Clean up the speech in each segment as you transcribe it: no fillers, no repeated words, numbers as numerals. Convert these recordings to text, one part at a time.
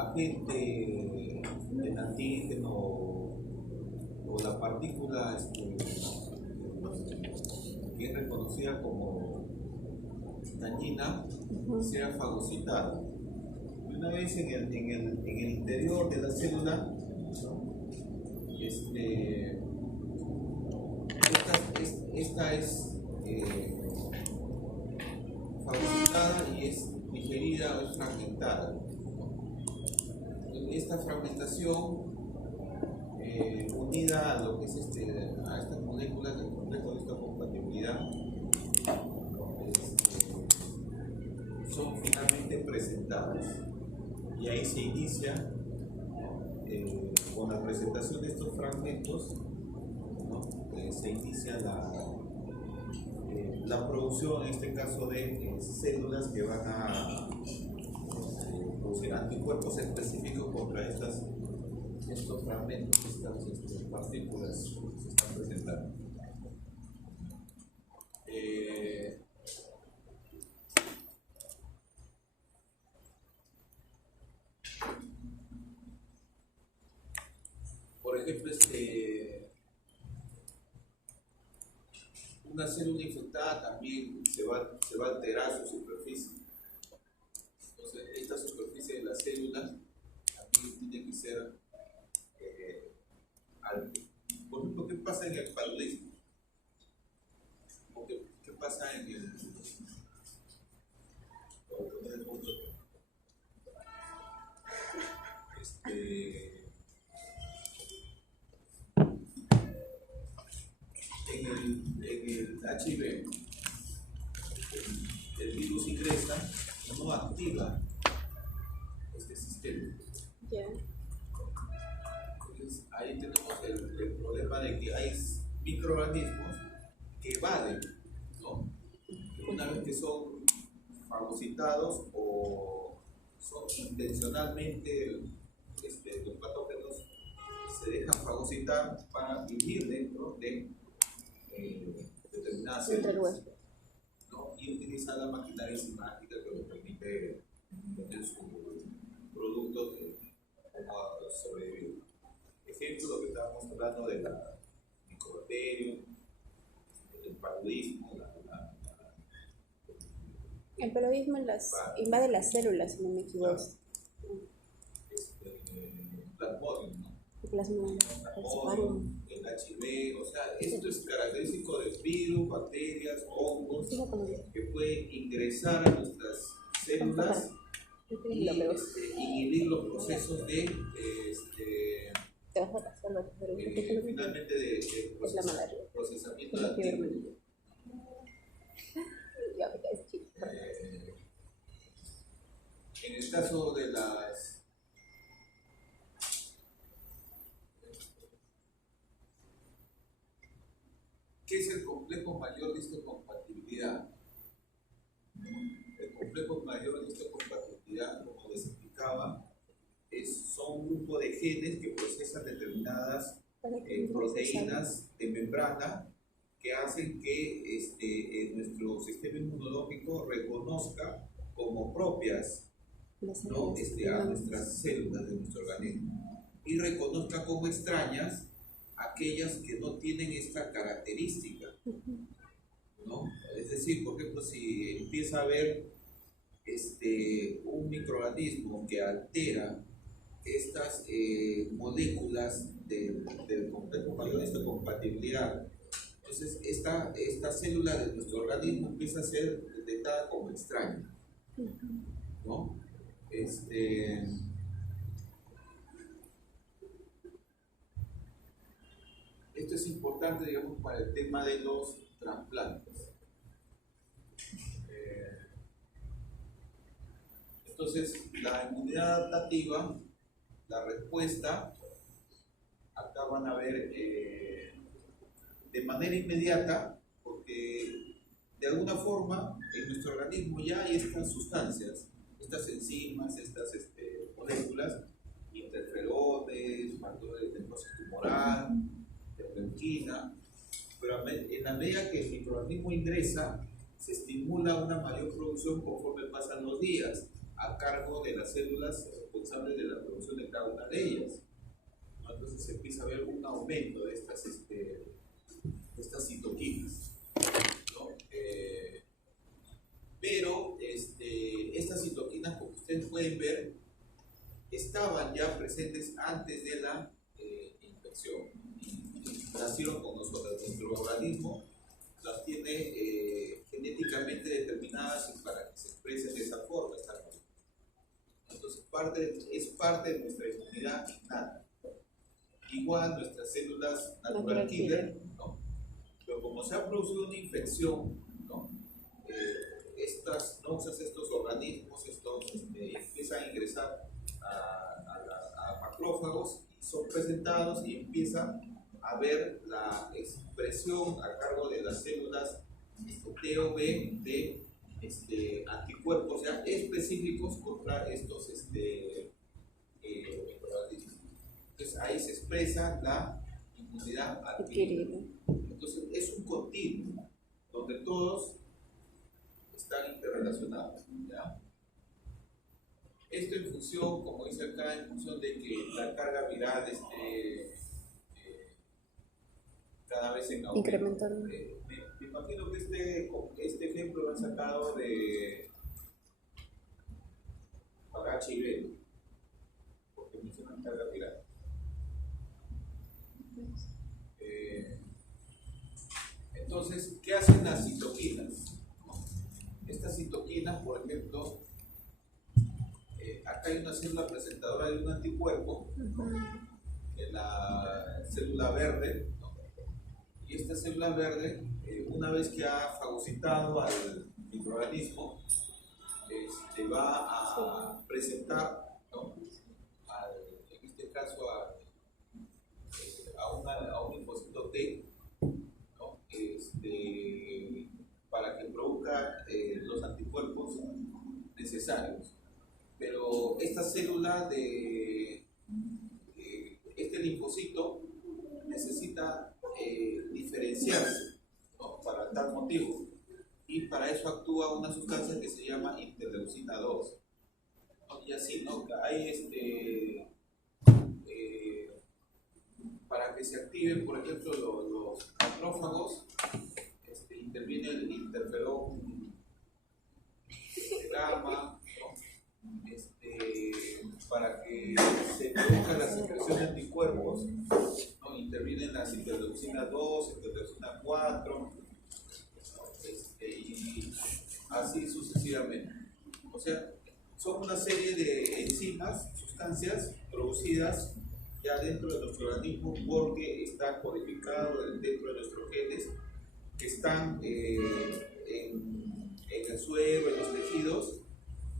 agente, el antígeno o la partícula que es reconocida como dañina sea fagocitada. Y una vez en el interior de la célula, esta es fagocitada y es digerida o es fragmentada. Esta fragmentación unida a lo que es a estas moléculas del complejo de histocompatibilidad son finalmente presentadas, y ahí se inicia con la presentación de estos fragmentos, ¿no? Se inicia la producción, en este caso, de células que van a producir anticuerpos específicos contra estos fragmentos, estas partículas que se están presentando. Por ejemplo, una célula infectada también se va a alterar su superficie. Entonces, esta superficie de la célula también tiene que ser por ejemplo, ¿qué pasa en el paludismo? ¿O qué pasa en el HIV? El virus ingresa y no activa este sistema. Entonces, ahí tenemos el problema de que hay microorganismos que evaden, ¿no? Una vez que son fagocitados o son intencionalmente los patógenos se dejan fagocitar para vivir dentro de determinadas células, ¿no? Y utilizar la maquinaria enzimática que les permite tener sus productos como sobrevivir. Ejemplo, lo que estábamos hablando de la micobacteria, el paludismo. El paludismo invade las células, si no me equivoco. Plasmodium, ¿no? Plasmodium, el HIV, o sea, esto es característico de virus, bacterias, hongos que pueden ingresar a nuestras células y inhibir los procesos de finalmente de procesamiento de antígenos. En el caso de ¿qué es el complejo mayor de histocompatibilidad? El complejo mayor de histocompatibilidad, como les explicaba, son un grupo de genes que procesan determinadas proteínas de membrana que hacen que nuestro sistema inmunológico reconozca como propias, ¿no? A nuestras células de nuestro organismo, y reconozca como extrañas aquellas que no tienen esta característica, ¿no? Es decir, por ejemplo, si empieza a haber un microorganismo que altera estas moléculas del complejo mayor de histocompatibilidad, entonces esta célula de nuestro organismo empieza a ser detectada como extraña, ¿no? Esto es importante, digamos, para el tema de los trasplantes. Entonces, la inmunidad adaptativa, la respuesta, acá van a ver de manera inmediata, porque de alguna forma en nuestro organismo ya hay estas sustancias, estas enzimas, estas moléculas, interferones, factores de necrosis tumoral, interleuquina, pero en la medida que el microorganismo ingresa, se estimula una mayor producción conforme pasan los días, a cargo de las células responsables de la producción de cada una de ellas, ¿no? Entonces se empieza a ver un aumento de estas citoquinas, ¿no? Pero estas citoquinas, como ustedes pueden ver, estaban ya presentes antes de la infección. Nacieron con nosotros. Nuestro organismo las tiene genéticamente determinadas para que se expresen de esa forma. Entonces es parte de nuestra inmunidad innata. Igual nuestras células natural killer, ¿no? Pero como se ha producido una infección, ¿no? Estos organismos empiezan a ingresar a macrófagos y son presentados y empieza a ver la expresión a cargo de las células TOB de anticuerpos ya específicos contra estos microorganismos. Entonces ahí se expresa la inmunidad adquirida. Entonces es un continuo donde todos están interrelacionados, ¿ya? Esto en función, como dice acá, en función de que la carga viral esté cada vez en aumento. Incrementando. Me imagino que este ejemplo lo han sacado de para HIV, porque mencionan carga viral. Entonces, ¿qué hacen las citoquinas? Estas citoquinas, por ejemplo, acá hay una célula presentadora de un anticuerpo, en la célula verde, ¿no? Y esta célula verde, una vez que ha fagocitado al microorganismo, va a presentar, ¿no? En este caso a un linfocito T, ¿no? Para que produzca los anticuerpos necesarios. Pero esta célula este linfocito necesita diferenciarse, ¿no? Para tal motivo. Y para eso actúa una sustancia que se llama interleucina 2. ¿No? Y así, ¿no? Hay para que se activen, por ejemplo, los macrófagos, interviene el interferón gamma, ¿no? Para que se produzca la secreción de anticuerpos, ¿no? Intervienen las interleucina 2, interleucina 4, y así sucesivamente. O sea, son una serie de enzimas, sustancias producidas ya dentro de nuestro organismo porque está codificado dentro de nuestros genes que están en el suelo, en los tejidos,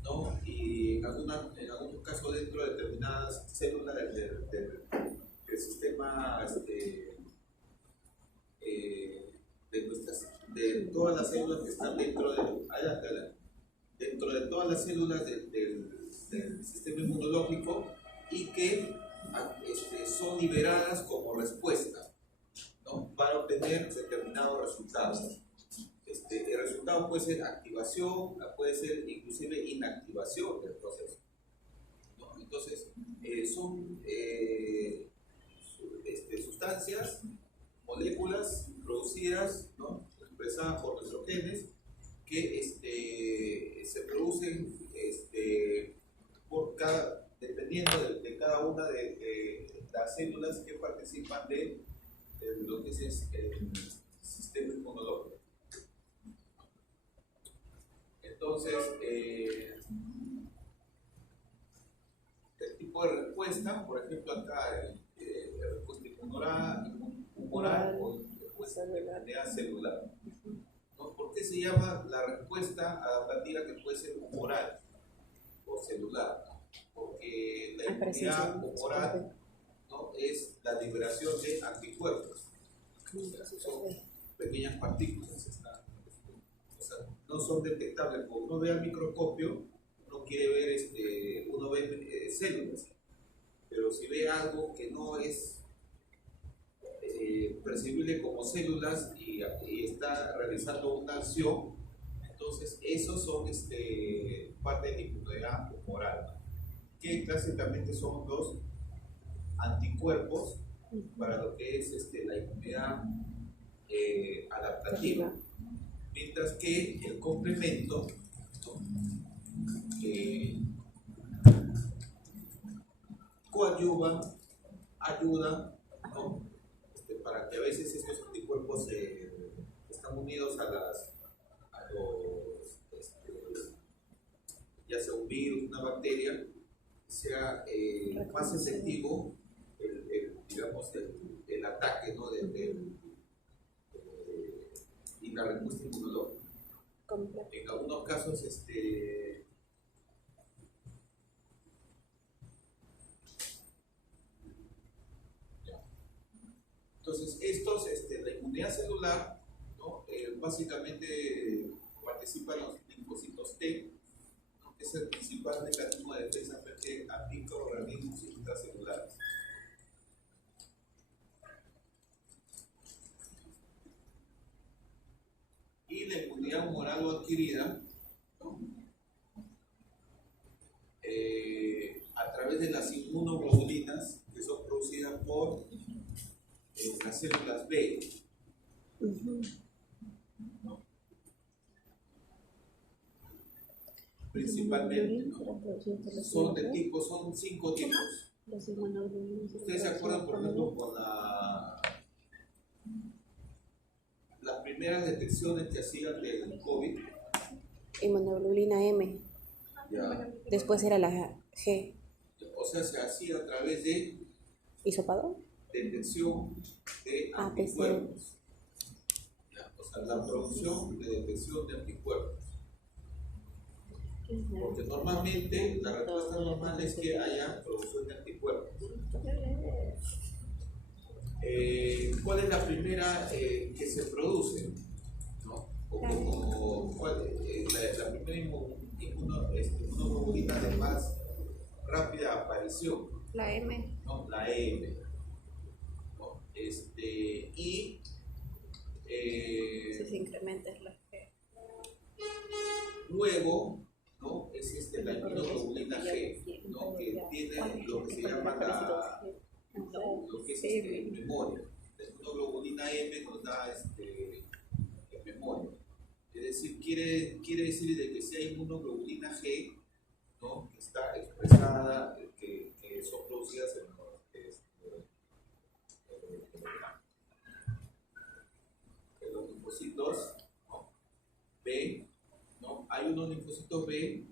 ¿no? Y en algunos casos dentro de determinadas células del sistema de todas las células que están dentro de todas las células del sistema inmunológico y que son liberadas como respuesta, ¿no? Para obtener determinados resultados. El resultado puede ser activación, puede ser inclusive inactivación del proceso, ¿no? Entonces, son sustancias, moléculas producidas, ¿no? Expresadas por nuestros genes que se producen dependiendo de cada una de las células que participan de lo que es el sistema inmunológico. Entonces, el tipo de respuesta, por ejemplo, acá, respuesta humoral o respuesta de inmunidad celular. ¿No? ¿Por qué se llama la respuesta adaptativa que puede ser humoral o celular? Porque la inmunidad humoral, ¿no? Es la liberación de anticuerpos. Son pequeñas partículas. No son detectables. Cuando uno ve al microscopio, uno quiere ver, uno ve células, pero si ve algo que no es percibible como células y está realizando una acción, entonces esos son parte de la inmunidad humoral, ¿no? que clásicamente son los anticuerpos para lo que es la inmunidad adaptativa, mientras que el complemento, ¿no? Coadyuva, ayuda, ¿no? Para que a veces estos anticuerpos están unidos a los ya sea un virus, una bacteria, sea más efectivo digamos, el ataque, ¿no? Y la respuesta inmunológica. En algunos casos, entonces, la inmunidad celular, ¿no? Básicamente participan los linfocitos T, ¿no? Que es el principal mecanismo de defensa frente a microorganismos intracelulares. Y la inmunidad humoral o adquirida, ¿no? A través de las inmunoglobulinas que son producidas por las células B. ¿No? Principalmente, ¿no? Son 5 tipos. Ustedes se acuerdan, por ejemplo, con las primeras detecciones que hacían del COVID. Inmunoglobulina M. Ya. Después era la G. O sea, se hacía a través de ¿Hisopado? detección de anticuerpos. O sea, la producción de detección de anticuerpos. Porque normalmente la respuesta normal es que haya producción de anticuerpos. ¿Cuál es la primera que se produce? ¿No? ¿Cuál es la primera inmunoglobulina de más rápida aparición? La M. ¿No? La M. ¿No? Y si se incrementa es la G. Luego, ¿no? Es la inmunoglobulina G, ¿no? Que tiene lo que se llama lo que es memoria. La inmunoglobulina M nos da memoria. Es decir, quiere decir de que si hay inmunoglobulina G, ¿no? Que está expresada, que son producidas en los linfocitos, ¿no? B, ¿no? Hay unos linfocitos B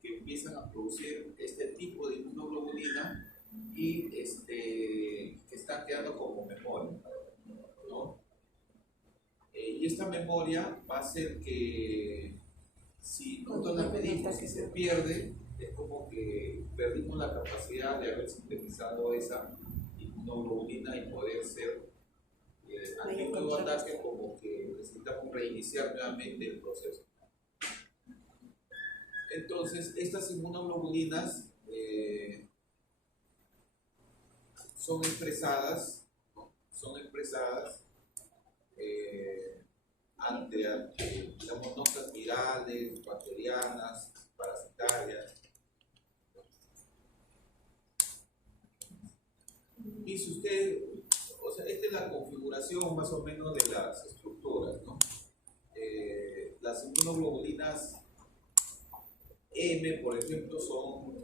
que empiezan a producir este tipo de inmunoglobulina y que están quedando como memoria, ¿no? Y esta memoria va a hacer que si nosotros la medimos y se pierde, es como que perdimos la capacidad de haber sintetizado esa inmunoglobulina y poder ser ante un nuevo ataque, como que necesitamos reiniciar nuevamente el proceso. Entonces, estas inmunoglobulinas son expresadas, ¿no? Ante digamos, notas virales, bacterianas, parasitarias. Y si usted, o sea, esta es la configuración más o menos de las estructuras, ¿no? Las inmunoglobulinas M, por ejemplo, son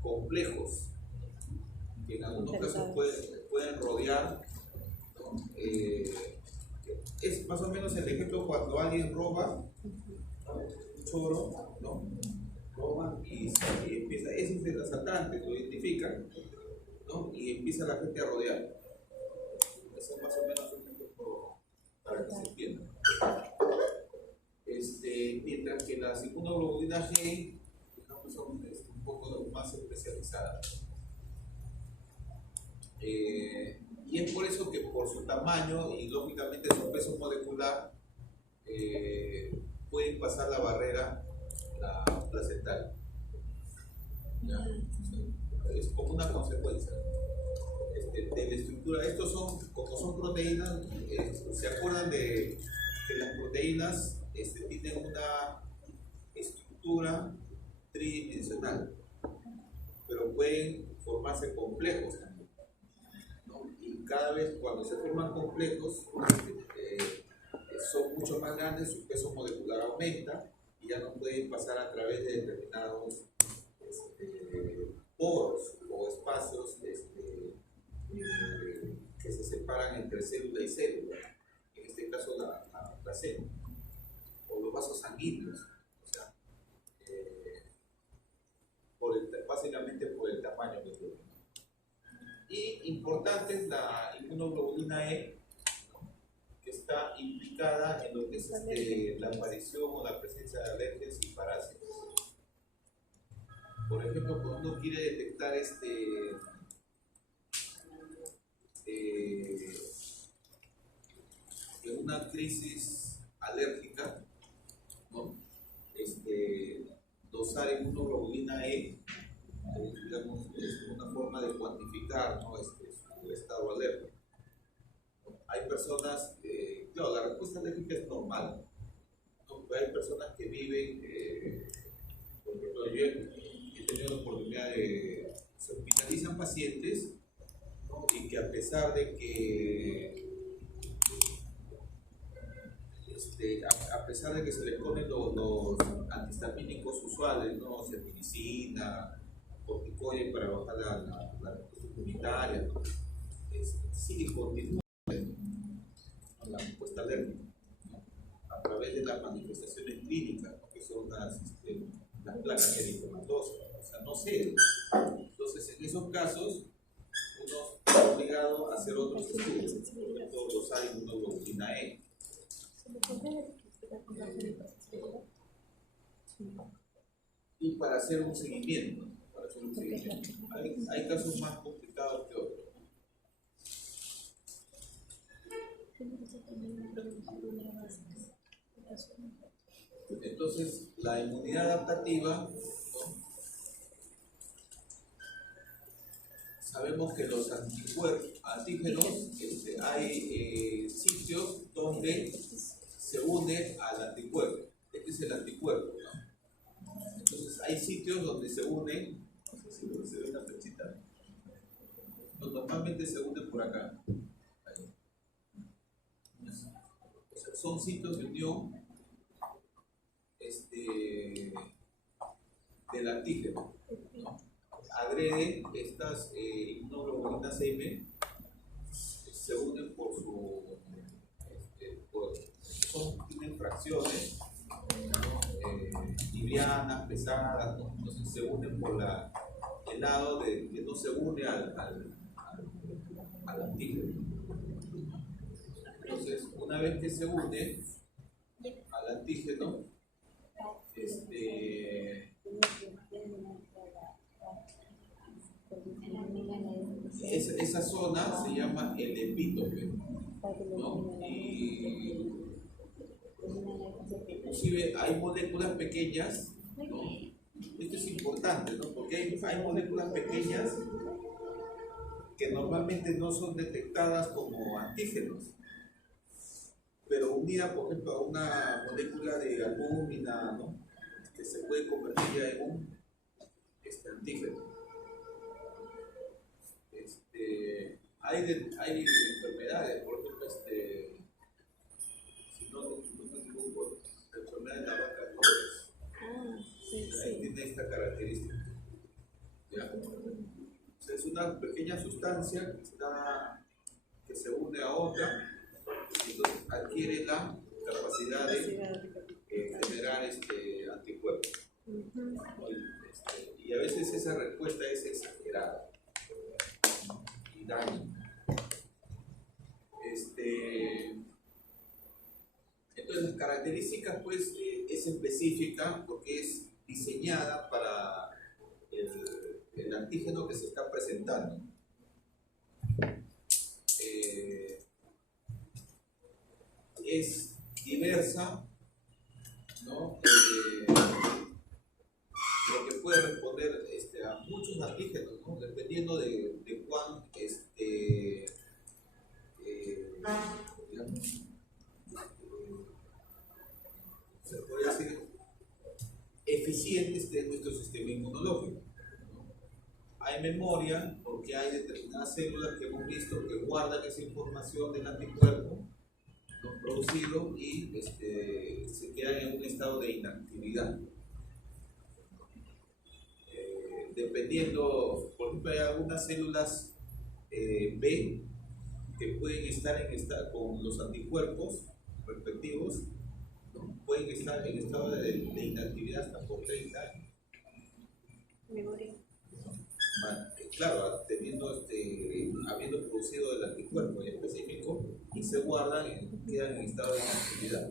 complejos, que en algunos casos pueden rodear, ¿no? Es más o menos el ejemplo cuando alguien roba, ¿no? Un choro, ¿no? Roban y empieza, ese es el asaltante, lo identifican, ¿no? Y empieza la gente a rodear. Eso es más o menos un ejemplo para que se entienda. Mientras que las inmunoglobulinas G, digamos, son un poco más especializadas. Y es por eso que por su tamaño y lógicamente su peso molecular pueden pasar la barrera placental. ¿Ya? Es como una consecuencia de la estructura. Estos como son proteínas, ¿se acuerdan de que las proteínas tienen una estructura tridimensional? pueden formarse complejos también, ¿no? Y cada vez cuando se forman complejos, son mucho más grandes, su peso molecular aumenta y ya no pueden pasar a través de determinados poros o espacios que se separan entre célula y célula, en este caso la célula, o los vasos sanguíneos, o sea, básicamente por el tamaño que tienen. Y importante es la inmunoglobulina E, que está implicada en lo que es la aparición o la presencia de alergias y parásitos. Por ejemplo, cuando uno quiere detectar una crisis alérgica, ¿no? Dosar inmunoglobulina E, digamos, es una forma de cuantificar, ¿no? Su estado alérgico. Hay personas, claro, la respuesta alérgica es normal, ¿no? Pero hay personas que viven, por ejemplo, yo he tenido la oportunidad de, se hospitalizan pacientes, ¿no? Y que a pesar de que a pesar de que se les ponen los antihistamínicos usuales, ¿no? Cetirizina, corticoides para bajar la respuesta inmunitaria, ¿no? Sigue continuando la respuesta alérgica, ¿no? A través de las manifestaciones clínicas, ¿no? Que son las placas eritematosas, o sea, no ceden. Entonces, en esos casos, uno está obligado a hacer otros estudios, por ejemplo, dosar inmunoglobulina E. Y para hacer un seguimiento, hay casos más complicados que otros. Entonces, la inmunidad adaptativa, ¿no? Sabemos que los antígenos, hay sitios donde se une al anticuerpo. Este es el anticuerpo, ¿no? Entonces, hay sitios donde se une, no sé si se ve una flechita, normalmente se une por acá. O sea, son sitios de unión del antígeno, ¿no? Agrede estas inmunoglobulinas M, se unen por su tienen fracciones, ¿no? Livianas, pesadas, ¿no? Entonces se unen por el lado que no se une al antígeno. Entonces, una vez que se une al antígeno, esa zona se llama el epítope, ¿no? Y inclusive hay moléculas pequeñas, ¿no? Esto es importante, ¿no? Porque hay moléculas pequeñas que normalmente no son detectadas como antígenos, pero unida, por ejemplo, a una molécula de albúmina, ¿no? Que se puede convertir ya en un antígeno. Hay enfermedades, por ejemplo, si no me equivoco, la enfermedad de la vaca López. Ahí tiene esta característica. ¿Ya? Es una pequeña sustancia que se une a otra, y entonces adquiere la capacidad de generar anticuerpos. Y a veces esa respuesta es exagerada y daña. Entonces, las características, pues, es específica porque es diseñada para el antígeno que se está presentando. Es diversa, ¿no? Lo que puede responder a muchos antígenos, ¿no? Dependiendo de cuán digamos, se podría decir eficiente esté nuestro sistema inmunológico, ¿no? hay memoria porque hay determinadas células que hemos visto que guardan esa información del anticuerpo no producido y se quedan en un estado de inactividad. Dependiendo, por ejemplo, hay algunas células B que pueden estar con los anticuerpos respectivos, ¿no? Pueden estar en estado de inactividad hasta por 30 años. Memoria. Claro, habiendo producido el anticuerpo en específico y se guardan, quedan en estado de inactividad.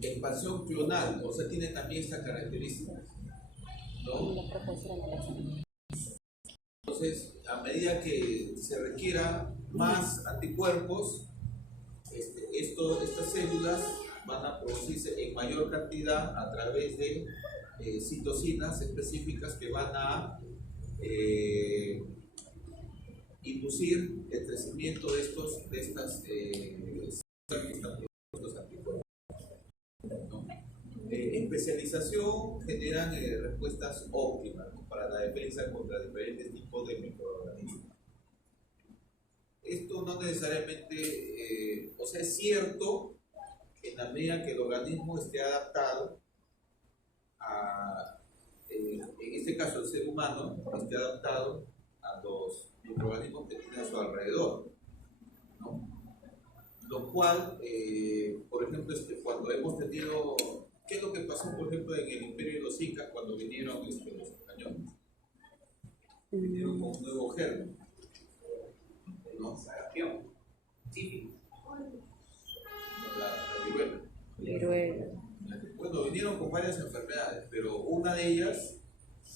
Expansión clonal, o sea, tiene también esta característica, ¿no? Entonces, a medida que se requiera más anticuerpos, estas células van a producirse en mayor cantidad a través de citocinas específicas que van a inducir el crecimiento de estas células que están produciendo estos anticuerpos, ¿no? Especialización generan respuestas óptimas, ¿no? Para la defensa contra diferentes tipos de microorganismos. Esto no necesariamente, o sea, es cierto en la medida que el organismo esté adaptado en este caso el ser humano, esté adaptado a los microorganismos que tiene a su alrededor, ¿no? Lo cual, por ejemplo, cuando hemos tenido, ¿qué es lo que pasó, por ejemplo, en el imperio de los incas cuando vinieron los españoles? Vinieron con un nuevo germen, ¿no? Sí. La viruela. Bueno, vinieron con varias enfermedades, pero una de ellas,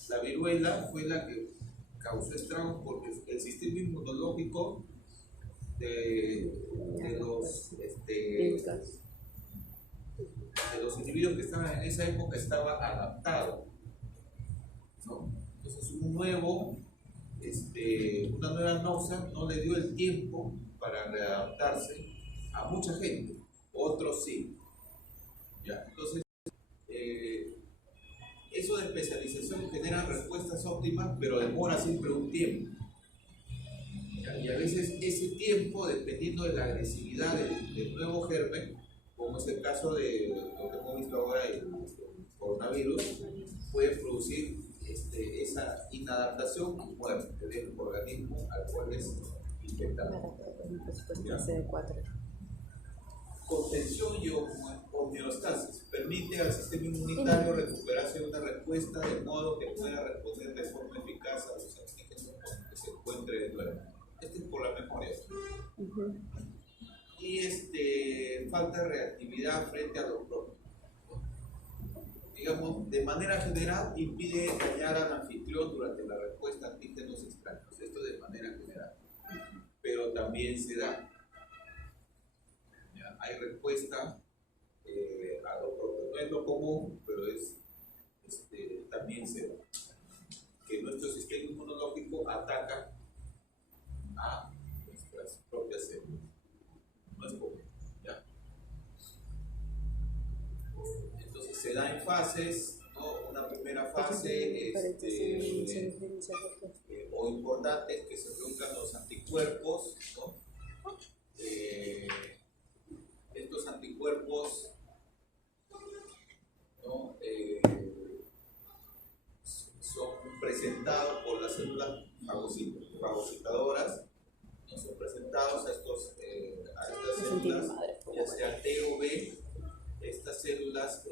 la viruela, fue la que causó estragos porque el sistema inmunológico de los individuos que estaban en esa época estaba adaptado, ¿no? Entonces una nueva noxa no le dio el tiempo para readaptarse a mucha gente, otros sí. ¿Ya? Entonces, eso de especialización genera respuestas óptimas, pero demora siempre un tiempo. ¿Ya? Y a veces ese tiempo, dependiendo de la agresividad del nuevo germen, como es el caso de lo que hemos visto ahora, el coronavirus, puede producir esa inadaptación y muerte del organismo al cual es infectado. Contención y homeostasis permite al sistema inmunitario recuperarse de una respuesta de modo que pueda responder de forma eficaz a los antígenos que se encuentre de nuevo. Este es por la memoria. Y falta de reactividad frente a los propios. Digamos, de manera general impide dañar al anfitrión durante la respuesta a antígenos extraños. Esto de manera general. Pero también se da. ¿Ya? Hay respuesta a lo propio. No es lo común, pero también se da. Que nuestro sistema inmunológico ataca a nuestras propias células. No es común. ¿Ya? Entonces se da en fases, ¿no? Una primera fase o importante es que se produzcan los anticuerpos, ¿no? Estos anticuerpos, ¿no? Son presentados por las células fagocitadoras, ¿no? Son presentados a estas células, ya sea T o B. Estas células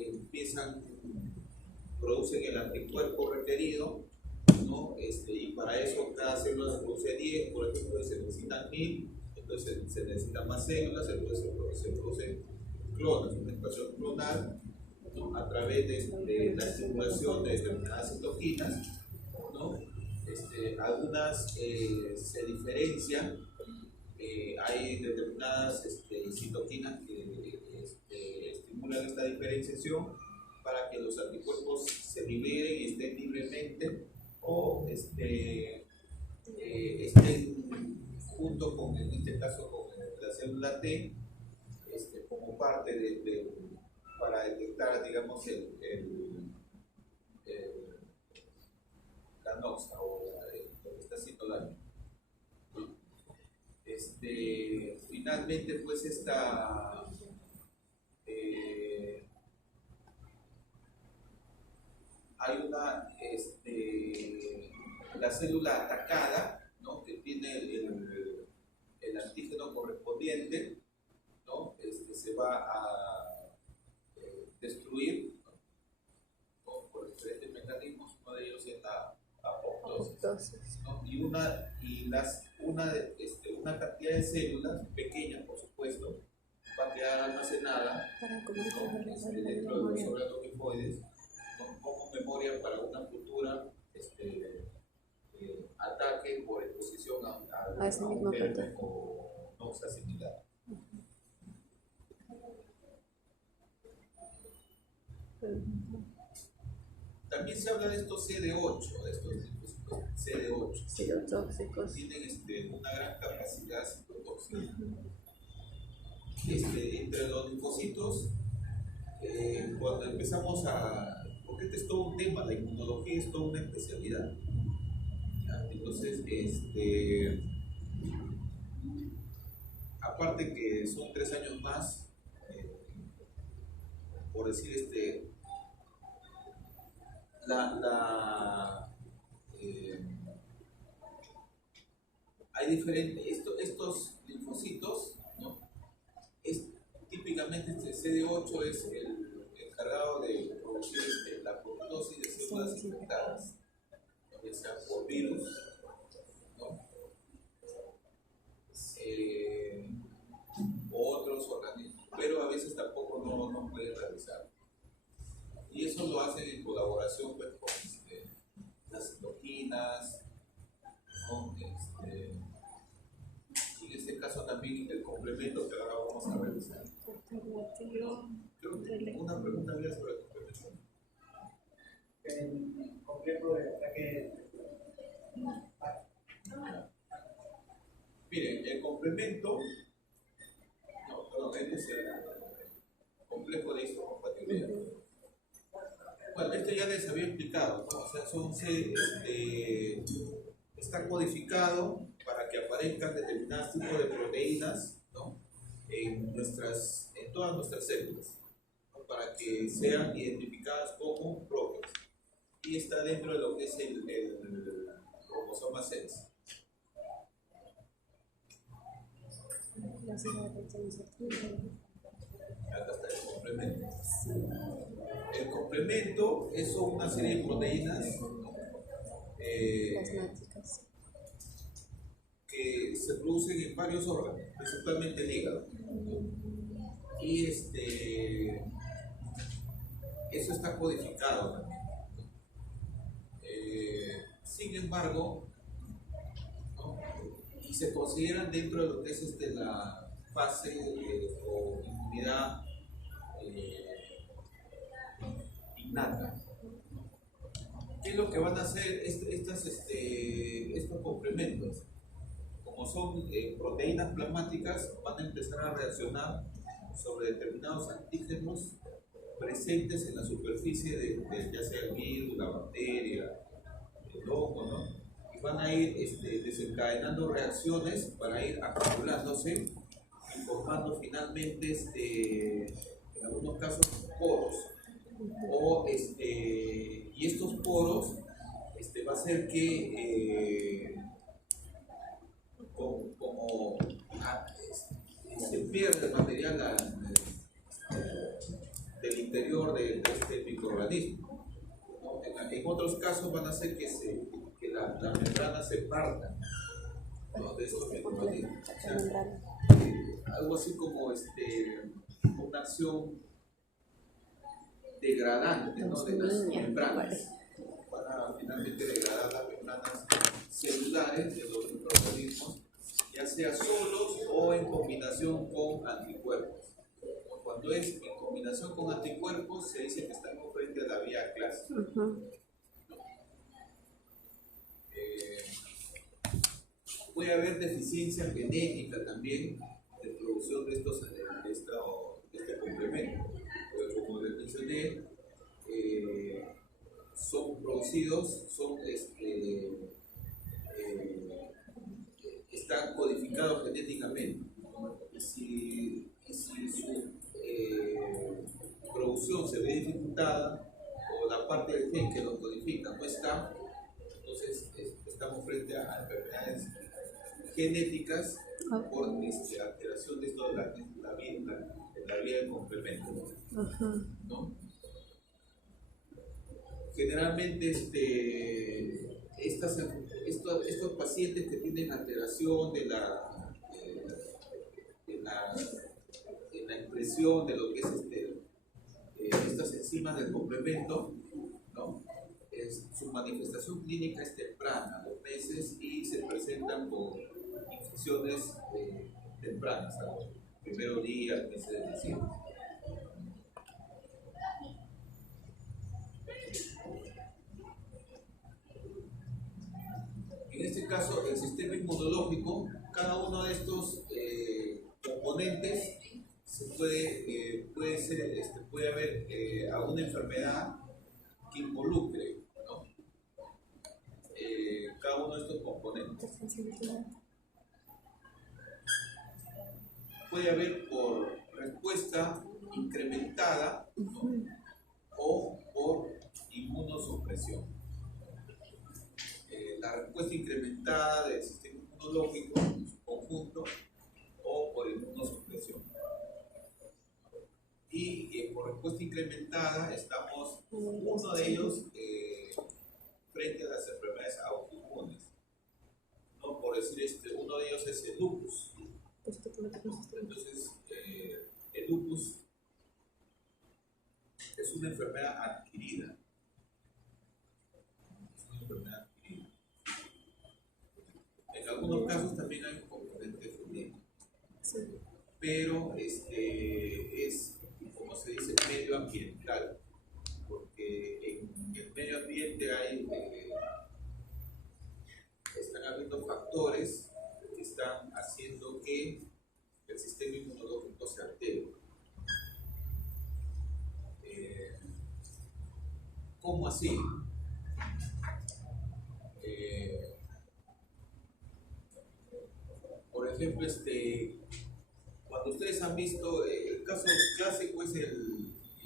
producen el anticuerpo requerido, ¿no? Y para eso cada célula se produce 10, por ejemplo, se necesitan 1000, entonces se necesitan más células, entonces se producen clones, una expansión clonal, ¿no? A través de la estimulación de determinadas citoquinas, ¿no? Algunas se diferencian, hay determinadas citoquinas que estimulan esta diferenciación para que los anticuerpos se liberen y estén libremente o estén junto con, en este caso, con la célula T, como parte para detectar, digamos, la noxa o lo que está haciendo daño. Finalmente, pues hay la célula atacada, ¿no? Que tiene el antígeno correspondiente, ¿no? Se va a destruir, ¿no? Por diferentes mecanismos. Uno de ellos es la apoptosis, ¿no? Y una cantidad de células pequeñas, por supuesto, va a quedar almacenada, ¿no? Dentro de los órganos linfoides, ¿no? Como memoria para una futura ataque por exposición a un germen o noxa similar. También se habla de estos CD8, de estos CD8, tienen una gran capacidad citotóxica. Entre los linfocitos, cuando empezamos porque este es todo un tema, la inmunología es toda una especialidad. Entonces, aparte que son 3 años más, por decir, hay diferentes, estos linfocitos, ¿no? Típicamente este CD8 es el encargado de producir la apoptosis de células infectadas, ya sea por virus, ¿no? O otros organismos, pero a veces tampoco no pueden realizar. Y eso lo hacen en colaboración, pues, con las citoquinas, ¿no? Y en este caso también el complemento que ahora vamos a revisar. Creo que una pregunta había sobre el complemento. El complejo de ataque. Miren, el complemento, este es el complejo de histocompatibilidad. Bueno, esto ya les había explicado, ¿no? O sea, está codificado para que aparezcan determinados tipos de proteínas, ¿no? en todas nuestras células, ¿no? Para que sean identificadas como propias. Y está dentro de lo que es el cromosoma 6. Acá está el complemento. El complemento es una serie de proteínas que se producen en varios órganos, principalmente el hígado. Y eso está codificado también. Sin embargo, ¿no? Y se consideran dentro de lo que es la fase o inmunidad innata. ¿Qué es lo que van a hacer estos complementos? Como son proteínas plasmáticas, van a empezar a reaccionar sobre determinados antígenos presentes en la superficie de ya sea el virus, la bacteria, el hongo, ¿no? Y van a ir desencadenando reacciones para ir acumulándose y formando finalmente, en algunos casos, poros. Y estos poros va a hacer que como se pierde el material del interior de este microorganismo, ¿no? En otros casos van a hacer que la membrana se parta, ¿no? De estos microorganismos. O sea, algo así como una acción degradante, ¿no? De las membranas. Para finalmente degradar las membranas celulares de los microorganismos, ya sea solos o en combinación con anticuerpos. Cuando es en combinación con anticuerpos, se dice que estamos frente a la vía clásica. Puede haber deficiencia genética también de producción de este gen que lo codifica no está, entonces estamos frente a enfermedades genéticas por alteración de esto de la vía de complemento, ¿no? Generalmente estos pacientes que tienen alteración de la impresión de lo que es estas enzimas del complemento, ¿no? Su manifestación clínica es temprana, a los meses, y se presentan con infecciones tempranas, a los primeros días, meses de diciembre. En este caso, el sistema inmunológico, cada uno de estos componentes puede haber alguna enfermedad que involucre, ¿no? Cada uno de estos componentes. Puede haber por respuesta incrementada, ¿no? O por inmunosupresión. La respuesta incrementada del sistema inmunológico en su conjunto o por inmunosupresión. Y por respuesta incrementada estamos, uno de ellos, frente a las enfermedades autoinmunes, ¿no? Por decir, uno de ellos es el lupus. Entonces, el lupus es una enfermedad adquirida. En algunos casos también hay un componente genético, pero es, como se dice, medioambiental, porque en el medio ambiente están habiendo factores que están haciendo que el sistema inmunológico se altere. ¿Cómo así? Por ejemplo, cuando ustedes han visto, el caso clásico es y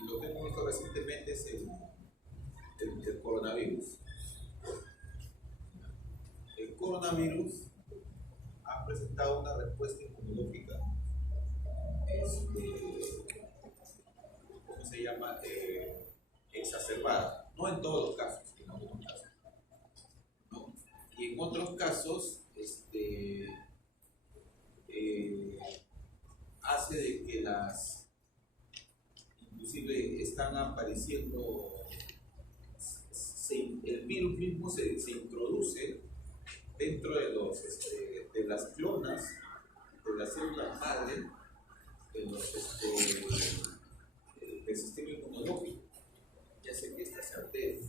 lo que hemos visto recientemente es el coronavirus. El coronavirus ha presentado una respuesta inmunológica, ¿cómo se llama? Exacerbada. No en todos los casos, en algunos casos, ¿no? Y en otros casos, hace de que inclusive están apareciendo, el virus mismo se introduce dentro de las clonas, de las células madre, del sistema inmunológico, y hace que esta se altere.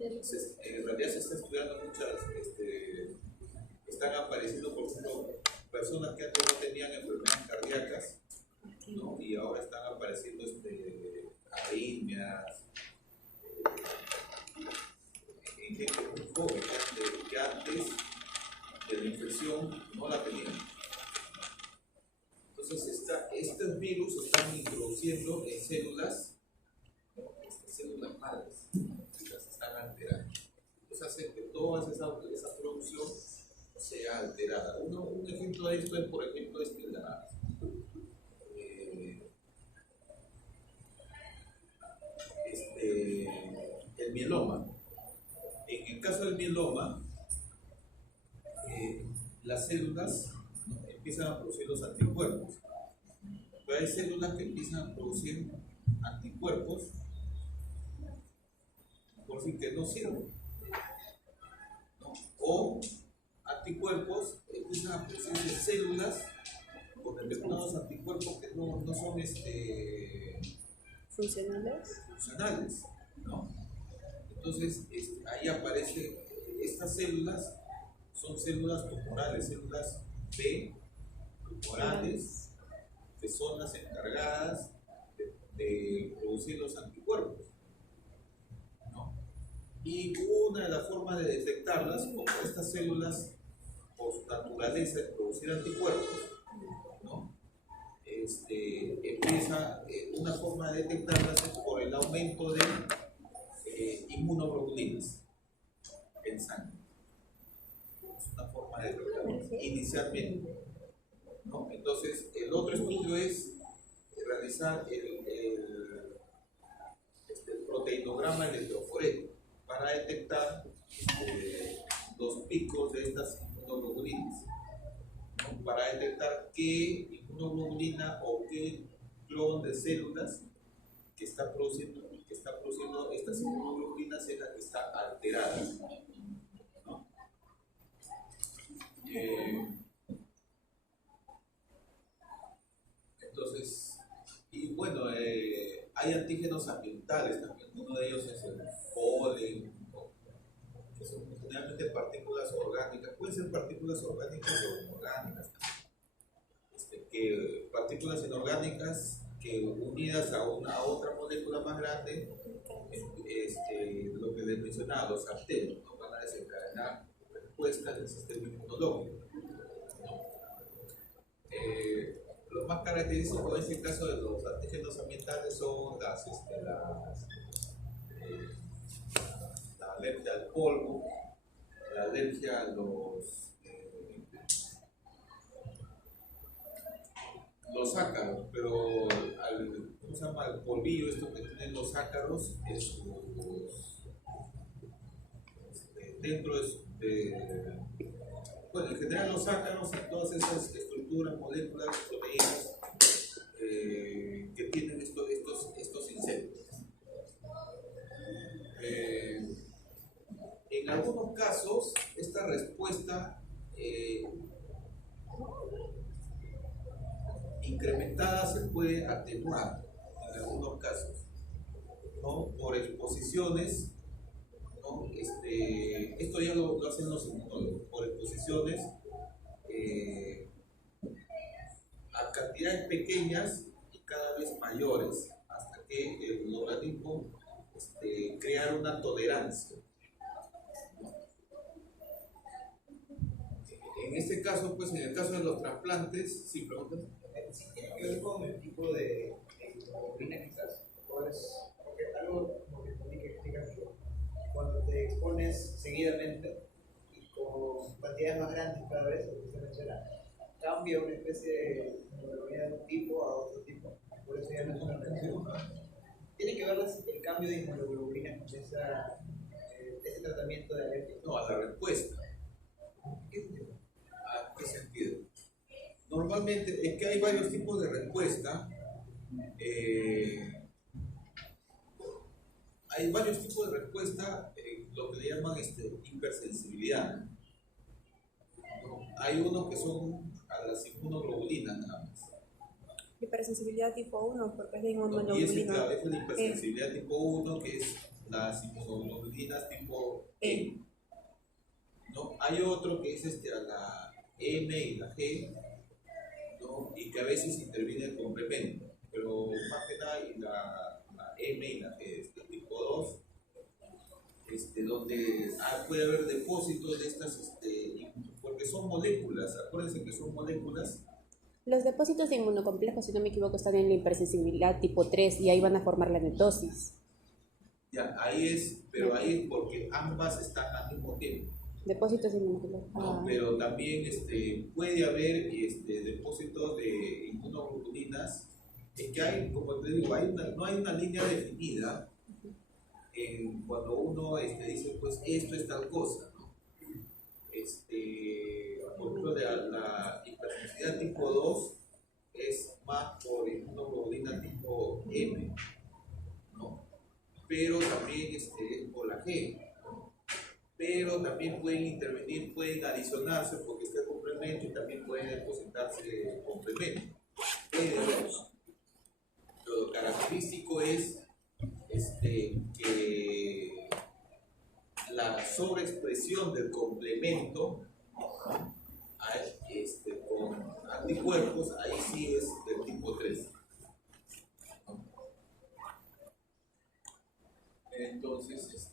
Entonces, en realidad se está estudiando están apareciendo, por ejemplo, personas que antes no tenían enfermedades cardíacas, ¿no? Y ahora están apareciendo arritmias, en gente muy joven que antes de la infección no la tenían. Entonces, estos virus se están introduciendo en células madres, las están alterando. Entonces, hace que toda esa producción sea alterada. Un ejemplo de esto es, por ejemplo, el mieloma. En el caso del mieloma, las células empiezan a producir los anticuerpos. Pero hay células que empiezan a producir anticuerpos, por decir que no sirven, ¿no? O anticuerpos empiezan a producirse células con determinados anticuerpos que no son funcionales, ¿no? Entonces ahí aparece, estas células son células tumorales, células B tumorales, que son las encargadas de producir los anticuerpos, ¿no? Y una de las formas de detectarlas, como estas células por su naturaleza de producir anticuerpos, ¿no? Empieza una forma de detectarlas es por el aumento de inmunoglobulinas en sangre. Es una forma de detectarlo inicialmente, ¿no? Entonces, el otro estudio es realizar el proteinograma electroforético para detectar los picos de estas inmunoglobulinas, ¿no? Para detectar qué inmunoglobulina o qué clon de células que está produciendo estas inmunoglobulinas es la que está alterada, ¿no? Entonces, y bueno, hay antígenos ambientales también. Uno de ellos es el polen, ¿no? Que son generalmente partículas orgánicas, pueden ser partículas orgánicas o inorgánicas, partículas inorgánicas que unidas a otra molécula más grande, lo que les mencionaba, los arterios, ¿no? Van a desencadenar respuestas del sistema inmunológico, ¿no? Lo más característico en este caso de los antígenos ambientales son la alergia al polvo, la alergia a los ácaros, pero ¿cómo se llama? El polvillo, esto que tienen los ácaros, dentro bueno, en general los ácaros y todas esas estructuras, moléculas, proteínas que tienen estos insectos. En algunos casos, esta respuesta incrementada se puede atenuar en algunos casos, ¿no? Por exposiciones, ¿no? Esto ya lo hacen los inmunólogos, por exposiciones a cantidades pequeñas y cada vez mayores, hasta que el organismo crea una tolerancia. En este caso, pues en el caso de los trasplantes, sí, preguntas. Sí, tiene que ver con el tipo de hemoglobina quizás, porque algo como que tiene que explicar que cuando te expones seguidamente y con cantidades más grandes cada vez, lo que se menciona, cambia una especie de hemoglobina de un tipo a otro tipo, por eso ya no es una reacción. ¿Tiene que ver el cambio de inmunoglobulina con ese tratamiento de alergia? No, a la respuesta. ¿A qué sentido? Normalmente es que hay varios tipos de respuesta. Hay varios tipos de respuesta, lo que le llaman hipersensibilidad, ¿no? Hay unos que son a las inmunoglobulinas nada más. Hipersensibilidad tipo 1, porque es de ¿No? Y inmunoglobulina. esa es la hipersensibilidad tipo 1, que es las inmunoglobulinas tipo E. ¿No? Hay otro que es a la M y la G, ¿no? Y que a veces interviene el complemento, pero más que nada la M y la G, tipo 2, donde puede haber depósitos de estas, porque son moléculas, acuérdense que son moléculas. Los depósitos de inmunocomplejos, si no me equivoco, están en la hipersensibilidad tipo 3 y ahí van a formar la netosis. Ya, ahí es, pero ahí es porque ambas están al mismo tiempo. Depósitos de inmunocomplejos. No, pero también puede haber depósitos de inmunoglobulinas. Es que hay, como te digo, no hay una línea definida cuando uno dice, pues esto es tal cosa, ¿no? Por ejemplo, la hipersensibilidad tipo 2 es más por inmunoglobulina tipo M, ¿no? Pero también es por la G, ¿no? Pero también pueden intervenir, pueden adicionarse porque está el complemento y también pueden depositarse el complemento. Lo característico es que la sobreexpresión del complemento con anticuerpos, ahí sí es del tipo 3. Entonces,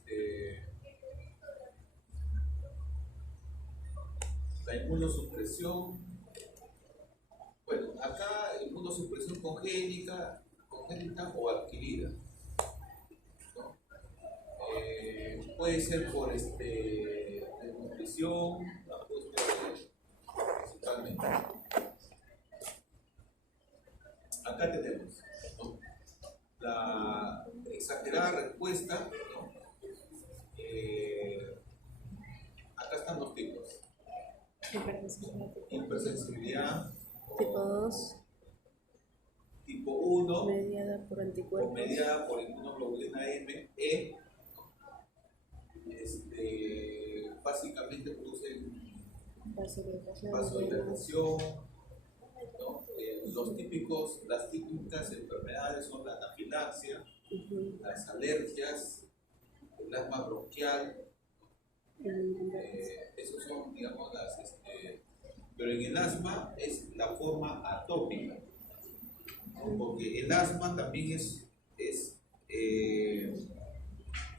la inmunosupresión, bueno, acá inmunosupresión congénita o adquirida, ¿no? puede ser por desnutrición, principalmente. Acá tenemos, ¿no?, la exagerada respuesta, ¿no? Acá están los tipos. Hipersensibilidad Tipo 2, tipo 1, mediada por o anticuerpos. mediada por inmunoglobulina M, básicamente producen vasodilatación, ¿no? Las típicas enfermedades son la anafilaxia, las alergias, el asma bronquial, esos son, digamos, pero en el asma es la forma atópica, ¿no? Porque el asma también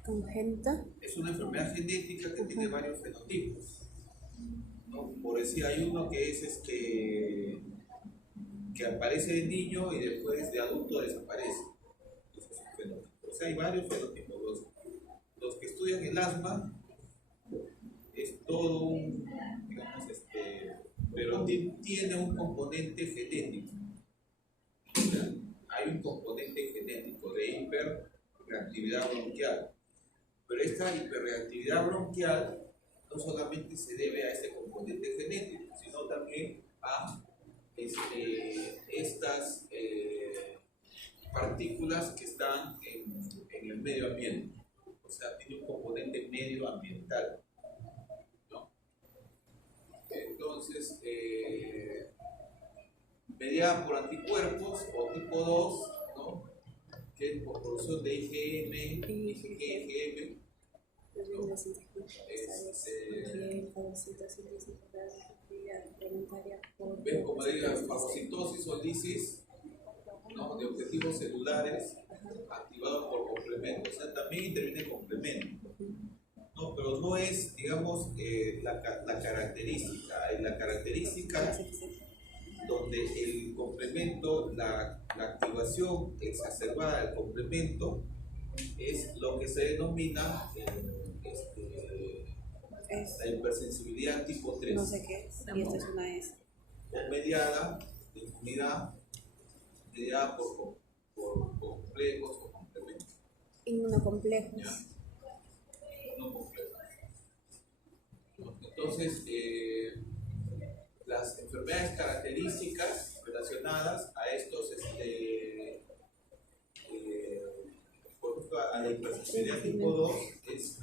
Congénita. es una enfermedad genética que tiene varios fenotipos, ¿no? Por decir, hay uno que es que aparece de niño y después de adulto desaparece. Ese es un fenotipo. O sea, hay varios fenotipos. Los que estudian el asma es todo un, digamos, pero tiene un componente genético. O sea, hay un componente genético de hiperreactividad bronquial. Pero esta hiperreactividad bronquial no solamente se debe a este componente genético, sino también a estas partículas que están en el medio ambiente. O sea, tiene un componente medioambiental, ¿no? Entonces, mediada por anticuerpos o tipo 2, ¿no?, que es por producción de IgM, IgM, ¿no? ¿Ves? Como digas, fagocitosis o lisis, ¿no?, de objetivos celulares activados por complementos. O sea, también interviene el complemento, ¿no? Pero no es, digamos, la característica. La característica donde el complemento, la activación exacerbada del complemento es lo que se denomina la hipersensibilidad tipo 3. No sé qué es, y esta es una S. O mediada de inmunidad, mediada por complejos o complementos. Inmunocomplejos. ¿Ya? No complejos. Entonces, las enfermedades características relacionadas a estos, por ejemplo, a la hipersensibilidad tipo 2 es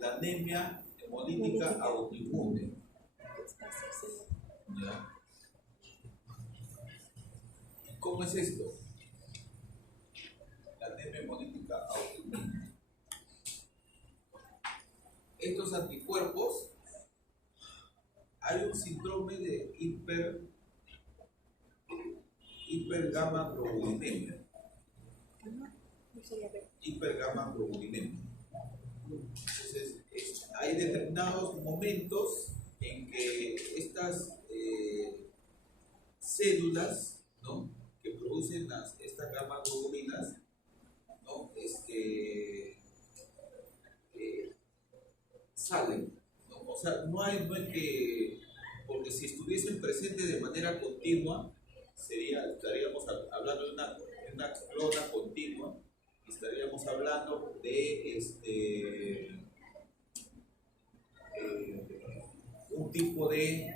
la anemia hemolítica autoinmune. ¿Ya? ¿Cómo es esto? La anemia hemolítica autoinmune. Estos anticuerpos, hay un síndrome de hipergamma-globulinemia. Hipergamma-globulinemia. Entonces, hay determinados momentos en que estas células, ¿no?, que producen estas gamma globulinas, ¿no?, salen, ¿no? O sea, no es que, porque si estuviesen presentes de manera continua, estaríamos hablando de una clona continua, estaríamos hablando de un tipo de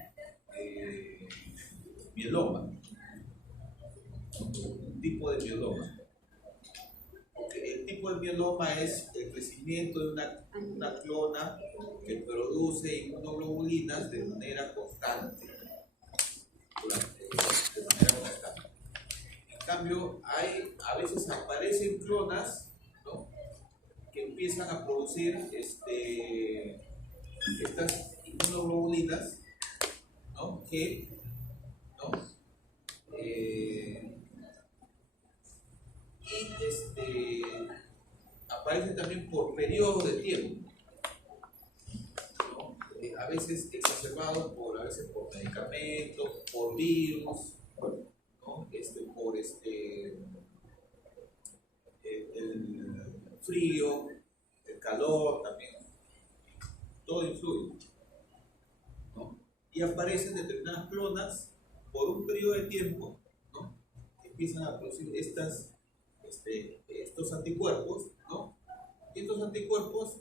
mieloma. Un tipo de mieloma. El tipo de mieloma es el crecimiento de una clona que produce inmunoglobulinas de manera constante. En cambio, a veces aparecen clonas, ¿no?, que empiezan a producir estas inmunoglobulinas, ¿no?, ¿no?, aparecen también por periodos de tiempo, ¿no? A veces exacerbados por medicamentos, por virus, ¿no?, por el frío, el calor también todo influye, ¿no? Y aparecen determinadas clonas por un periodo de tiempo, ¿no? Empiezan a producir estos anticuerpos, ¿no? Y estos anticuerpos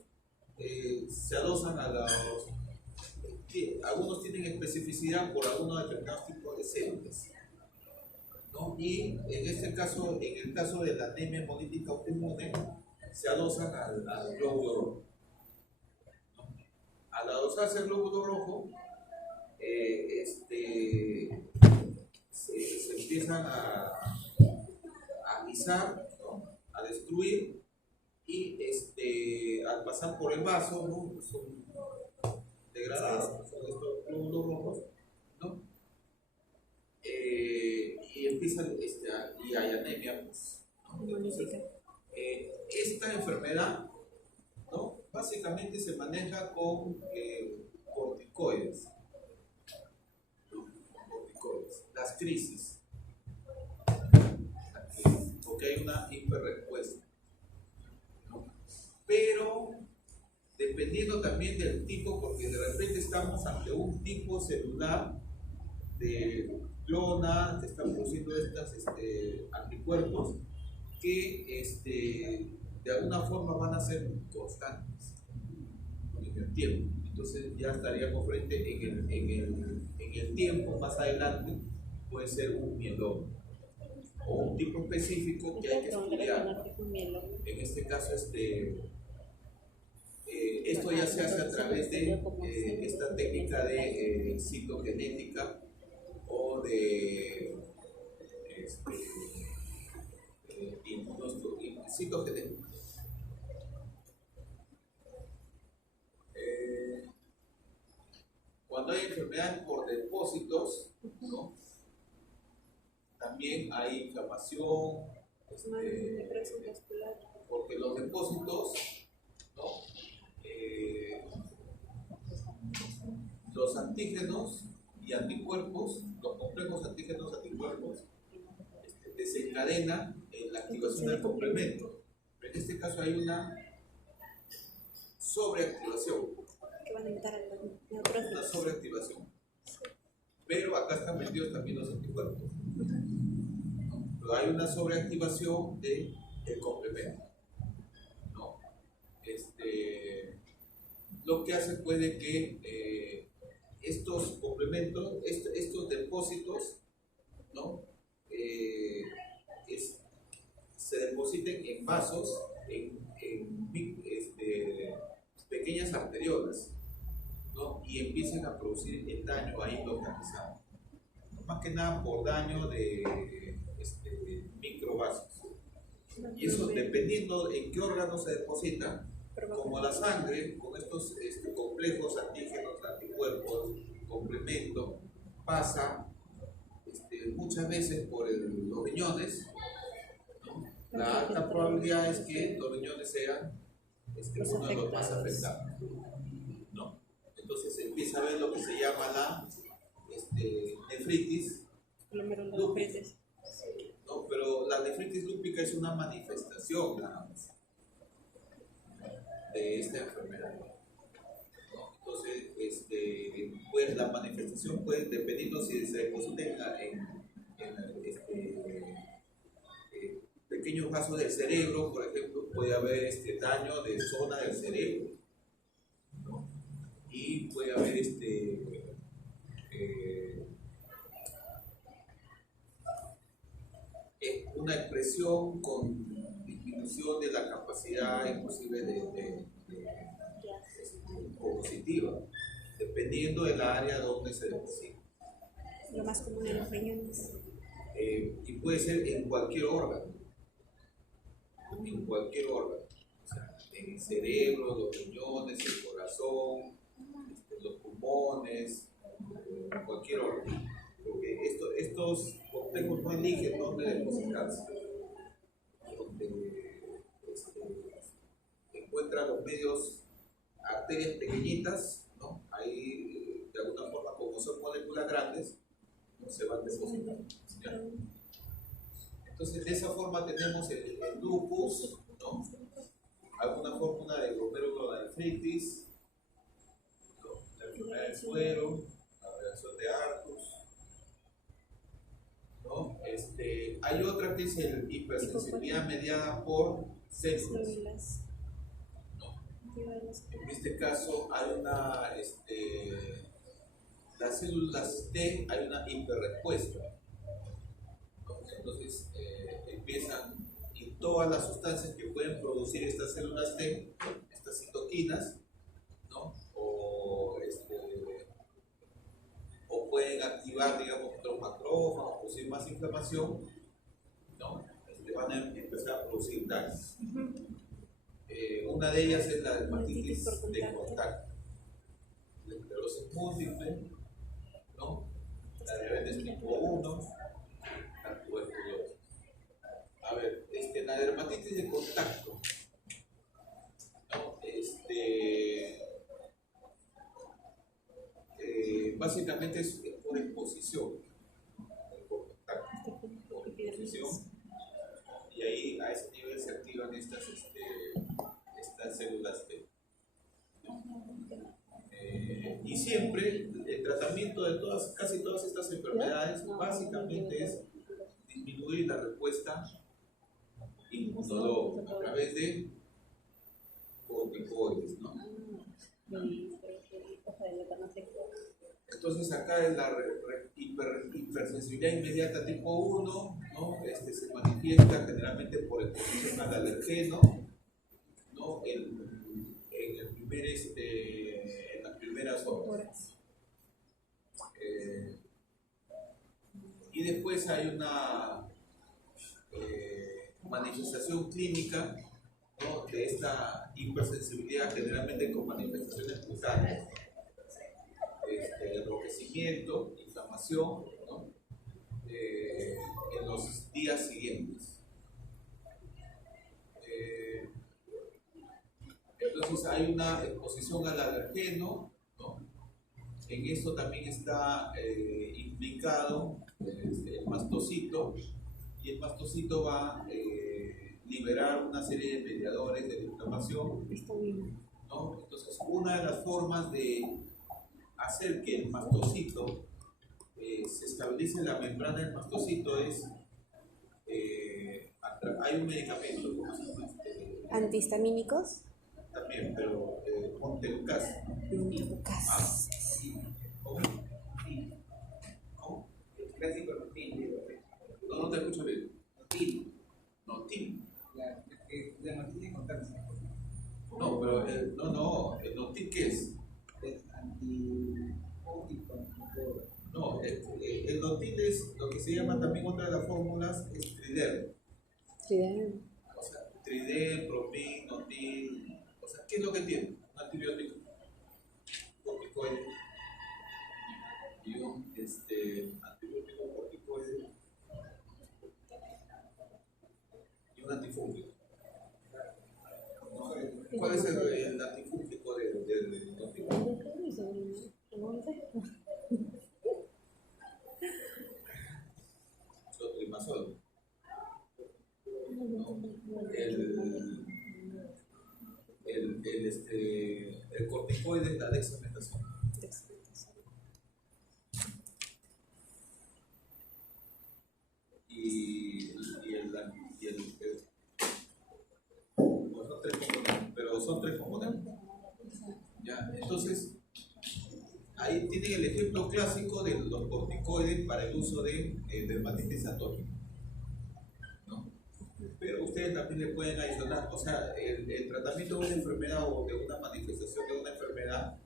se adosan a los... algunos tienen especificidad por algunos determinados tipos de células, ¿no? Y en este caso, en el caso de la anemia hemolítica autoinmune, se adosan al glóbulo rojo, ¿no? Al adosarse al glóbulo rojo, se empiezan a alisar, ¿no? A destruir, y al pasar por el vaso, ¿no? Son degradados, son estos glóbulos rojos, ¿no? Y empiezan, y hay anemia, pues, ¿no? Entonces, esta enfermedad, ¿no? Básicamente se maneja con corticoides, ¿no? Corticoides, las crisis, porque hay una hiperrespuesta, ¿no? Pero dependiendo también del tipo, porque de repente estamos ante un tipo celular de clona que está produciendo estos anticuerpos que de alguna forma van a ser constantes en el tiempo. Entonces ya estaríamos frente en el tiempo, más adelante puede ser un mieloma o un tipo específico que hay que estudiar. En este caso, esto ya se hace a través de esta técnica de citogenética o de citogenética. Cuando hay enfermedades por depósitos, ¿no? También hay inflamación, porque los depósitos, ¿no? Los antígenos y anticuerpos, los complejos antígenos-anticuerpos, desencadenan la activación del complemento. En este caso hay una sobreactivación. Una sobreactivación. Pero acá están metidos también los anticuerpos. Pero hay una sobreactivación del complemento, ¿no? Lo que hace puede que estos complementos, estos depósitos, ¿no? Se depositen en vasos, en pequeñas arteriolas, ¿no? Y empiecen a producir el daño ahí localizado. Más que nada por daño de microvasos. Y eso, dependiendo en qué órgano se deposita, como la sangre, con estos complejos antígenos, anticuerpos, complemento, pasa muchas veces por los riñones, ¿no? La alta probabilidad es que los riñones sean uno de los más afectados, ¿no? Entonces se empieza a ver lo que se llama la nefritis lúpica, ¿no? Pero la nefritis lúpica es una manifestación nada más de esta enfermedad, ¿no? Entonces, pues la manifestación puede, dependiendo si se deposita en pequeños vasos del cerebro, por ejemplo, puede haber daño de zona del cerebro, ¿no? Y puede haber una expresión con disminución de la capacidad inclusive cognitiva, dependiendo del área donde se deposita. Lo más común en los riñones. Y puede ser en cualquier órgano, o sea, en el cerebro, los riñones, el corazón, los pulmones, en cualquier órgano. Porque estos complejos no eligen dónde depositarse, donde encuentran los medios, arterias pequeñitas, ¿no? Ahí de alguna forma, como son moléculas grandes, no se van depositando, ¿ya? Entonces de esa forma tenemos el lupus, ¿no? Alguna forma de glomerulonefritis, suero, la reacción de Artus, ¿no? Hay otra que es el hipersensibilidad mediada por células. En este caso hay las células T, hay una hiperrespuesta, ¿no? Entonces empiezan, y todas las sustancias que pueden producir estas células T, estas citoquinas, ¿no? O pueden activar, digamos, otros macrófagos, producir más inflamación, ¿no? Van a empezar a producir daños. Una de ellas es la dermatitis de contacto, la esclerosis múltiple, ¿no? La diabetes tipo 1, la tuberculosis. A ver, la dermatitis de contacto, ¿no? Básicamente es por exposición, por contacto, por exposición, y ahí a ese nivel se activan estas células T. Y siempre el tratamiento de casi todas estas enfermedades básicamente es disminuir la respuesta inmunológica a través de corticoides, ¿no? Entonces acá es la hipersensibilidad inmediata tipo 1, ¿no? Se manifiesta generalmente por exposición al alergeno, ¿no? En las primeras horas. Y después hay una manifestación clínica, ¿no? De esta hipersensibilidad, generalmente con manifestaciones cutáneas, enrojecimiento, inflamación, ¿no? En los días siguientes. Entonces hay una exposición al alergeno, ¿no? En esto también está implicado el mastocito, y el mastocito va a liberar una serie de mediadores de la inflamación, ¿no? Entonces una de las formas de hacer que el mastocito se estabilice en la membrana del mastocito es hay un medicamento, ¿cómo se llama? ¿Antihistamínicos? También, pero Montelukast. Montelukast. ¿Cómo? ¿Cómo? El clásico Notil. No te escucho bien. Notil. Notil. La Notil de contacto. No, pero el Notil, ¿qué es? Es antifóbico. No, el Notil es lo que se llama también otra de las fórmulas, es Tridem. Tridem. O sea, Tridem, Propin, Notil. O sea, ¿qué es lo que tiene? Un antibiótico, corticoide, y un antibiótico corticoide y un antifúngico. ¿Cuál es el antifúngico del Notil? Clotrimazol. El corticoide es la dexametasona. Bueno, son tres componentes, pero son tres componentes. ¿Ya? Entonces, ahí tienen el ejemplo clásico de los corticoides para el uso de dermatitis atópica, ¿no? Pero ustedes también le pueden adicionar, o sea, el tratamiento de una enfermedad o de una manifestación de una enfermedad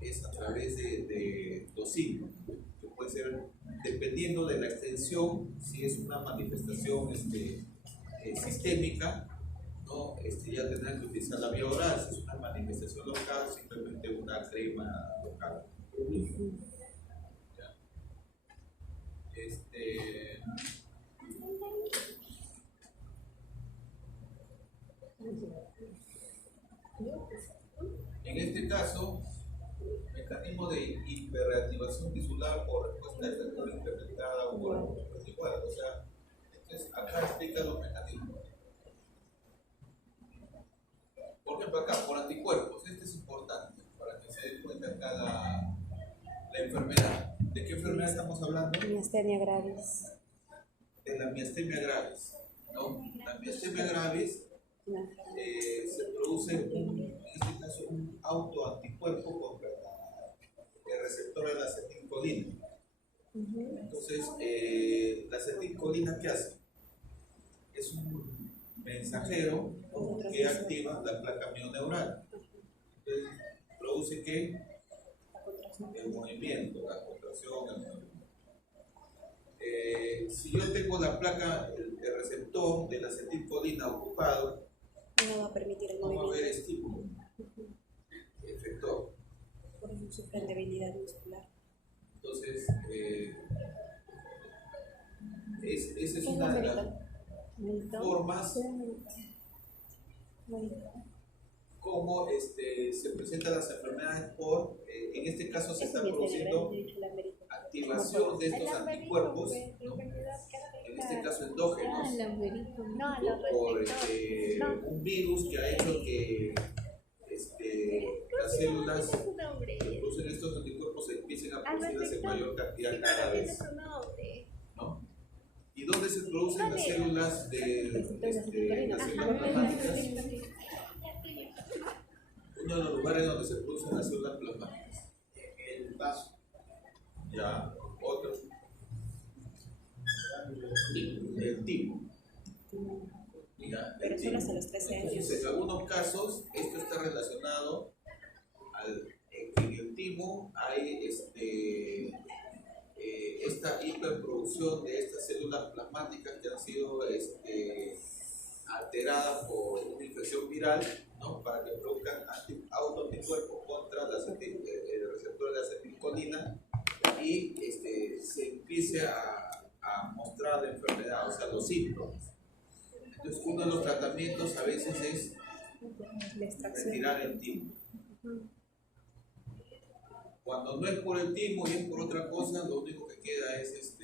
es a través de dosis, que puede ser, dependiendo de la extensión, si es una manifestación sistémica, ¿no? Ya tendrán que utilizar la vía oral. Si es una manifestación local, simplemente una crema local. ¿Ya? En este caso, mecanismo de hiperreactivación tisular por respuesta efectiva incrementada o por igual. O sea, entonces acá explica los mecanismos. Por ejemplo, acá, por anticuerpos. Este es importante para que se den cuenta enfermedad. ¿De qué enfermedad estamos hablando? Miastenia gravis. De la miastenia gravis, ¿no? La miastenia gravis se produce, en este caso, un autoanticuerpo contra el receptor de la acetilcolina. Entonces, la acetilcolina, ¿qué hace? Es un mensajero, ¿no?, que activa la placa mioneural. Entonces, produce ¿qué? El movimiento, la contracción, el movimiento. Si yo tengo la placa, el receptor de la acetilcolina ocupado, No va a permitir el no va a movimiento. haber estímulo efector. Por eso sufren debilidad muscular. Entonces, esa es una de las formas como se presentan las enfermedades por, en este caso se está produciendo activación de estos anticuerpos, ¿no? En este caso endógenos, por un virus que ha hecho que las células que producen estos anticuerpos empiecen a producirlas en mayor cantidad cada vez, ¿no? ¿Y dónde se producen las células las células plasmáticas? Uno de los lugares donde se producen las células plasmáticas, el vaso. Ya, otro. El timo. Ya, Pero solo hasta los 13 años. Entonces, en algunos casos, esto está relacionado en el timo hay esta hiperproducción de estas células plasmáticas que han sido alteradas por una infección viral, ¿no?, para que produzcan autoanticuerpos contra el receptor de la acetilcolina y se empiece a mostrar la enfermedad, o sea, los síntomas. Entonces, uno de los tratamientos a veces es retirar el timo. Cuando no es por el timo y es por otra cosa, lo único que queda es,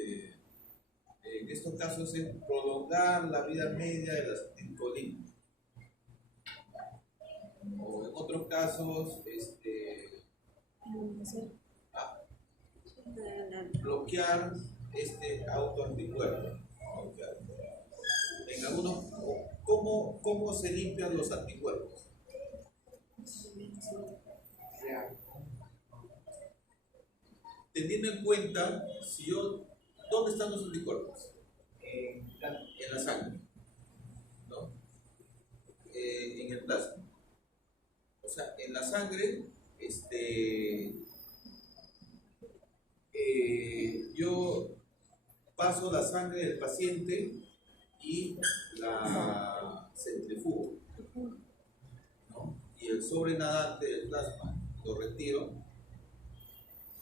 en estos casos, es prolongar la vida media de la acetilcolina. O en otros casos, bloquear este autoanticuerpo. En algunos, ¿cómo se limpian los anticuerpos? Teniendo en cuenta, ¿dónde están los anticuerpos? En la sangre, ¿no? En el plasma. O sea, en la sangre, yo paso la sangre del paciente y la centrifugo, ¿no? Y el sobrenadante del plasma lo retiro.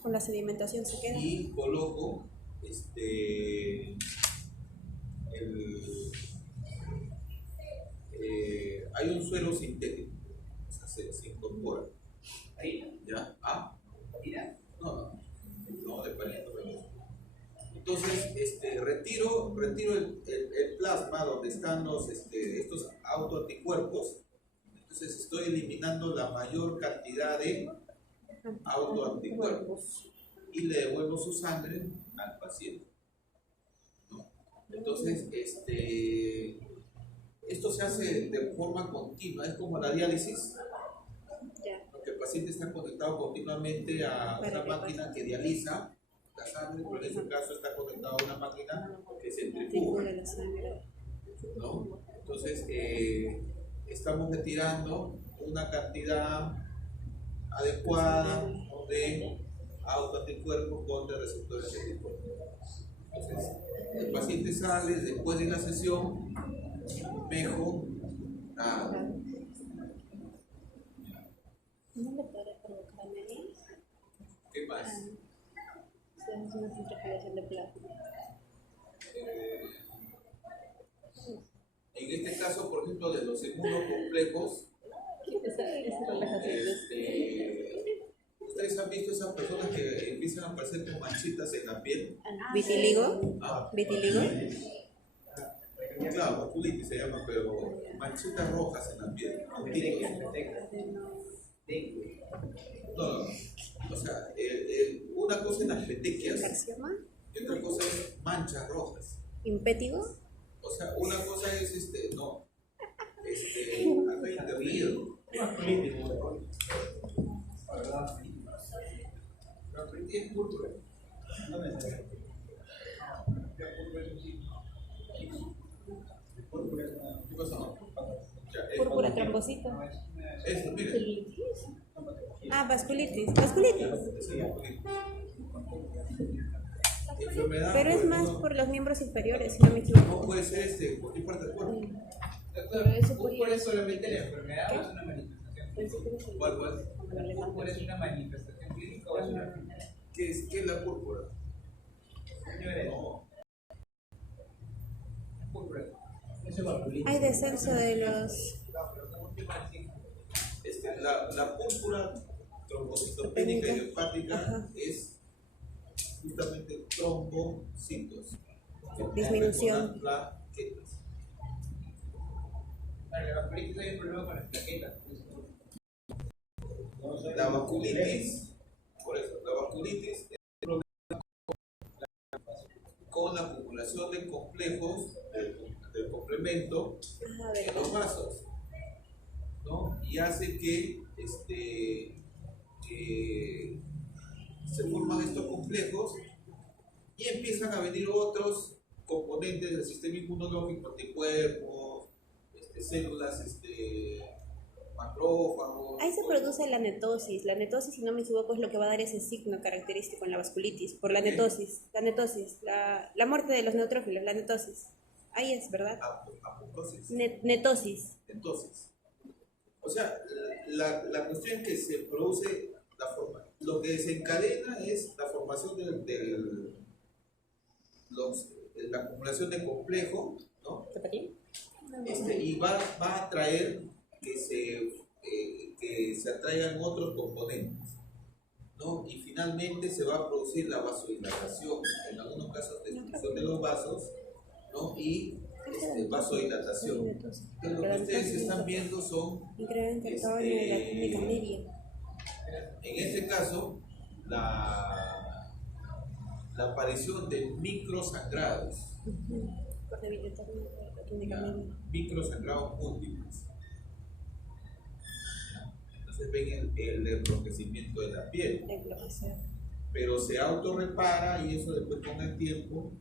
Con la sedimentación se queda. Y coloco hay un suero sintético, o sea, se incorpora. Ahí, ¿ya? No, de paliento. Entonces, retiro el plasma donde están estos autoanticuerpos. Entonces, estoy eliminando la mayor cantidad de autoanticuerpos y le devuelvo su sangre al paciente, ¿no? Entonces, esto se hace de forma continua, es como la diálisis, porque el paciente está conectado continuamente a una máquina que dializa la sangre, pero en este caso está conectado a una máquina que centrifuga, ¿no? Entonces, estamos retirando una cantidad adecuada de autoanticuerpos contra el receptor de acetilcolina. Entonces, el paciente sale después de la sesión mejorado. ¿No le puede provocar anemia? ¿Qué más? Es una centrifugación de plasma. En este caso, por ejemplo, de los inmunocomplejos, ¿ustedes han visto esas personas que empiezan a aparecer con manchitas en la piel? ¿Vitiligo? ¿Vitiligo? Claro, vasculitis se llama, pero manchitas rojas en la piel. dengue. No, no. O sea, una cosa es las petequias ¿Carcioma? y otra cosa es manchas rojas. ¿Impétigo? O sea, una cosa es acá hay intervenido. La colitis es púrpura. No necesariamente. La púrpura es un signo. Púrpura es una. ¿Qué pasó? Púrpura trombocito. No es una. Esto, mire. Ah, vasculitis. Vasculitis. Sí, enfermedad. Pero es pues, más no, por los miembros inferiores, si no me equivoco. no puede ser cualquier parte del cuerpo. Pero eso Púrpura es solamente la enfermedad o es una manifestación clínica. ¿Cuál? ¿Púrpura es una manifestación clínica o es una enfermedad? ¿Qué es la púrpura? Señores, No. púrpura. Eso es vasculitis. Hay descenso de los... No, pero ¿cómo se llama así? La púrpura trombocitopénica y hepática Ajá. es justamente trombocitos. Disminución. Con las plaquetas. La vasculitis hay un problema con las plaquetas. La vasculitis, por eso, la vasculitis es un problema con la acumulación de complejos del complemento Ajá, en los vasos, ¿no? Y hace que se forman estos complejos y empiezan a venir otros componentes del sistema inmunológico, anticuerpos, células, macrófagos. Ahí se produce la netosis. La netosis, si no me equivoco, es lo que va a dar ese signo característico en la vasculitis, por la netosis. La muerte de los neutrófilos, la netosis. Ahí es, ¿verdad? Apoptosis. Netosis. Entonces, o sea, la cuestión es que se produce lo que desencadena es la formación la acumulación de complejo, ¿no? Y va a traer que se atraigan otros componentes, ¿no? Y finalmente se va a producir la vasodilatación, en algunos casos destrucción de los vasos, ¿no? Y vasodilatación. Entonces, lo que ustedes están viendo son, Incrementa el tamaño de la túnica media. en este caso, la aparición de microsangrados, Por debilitamiento de la túnica media. microsangrados múltiples. Entonces ven el enrojecimiento de la piel, La inflamación. pero se autorrepara y eso después con el tiempo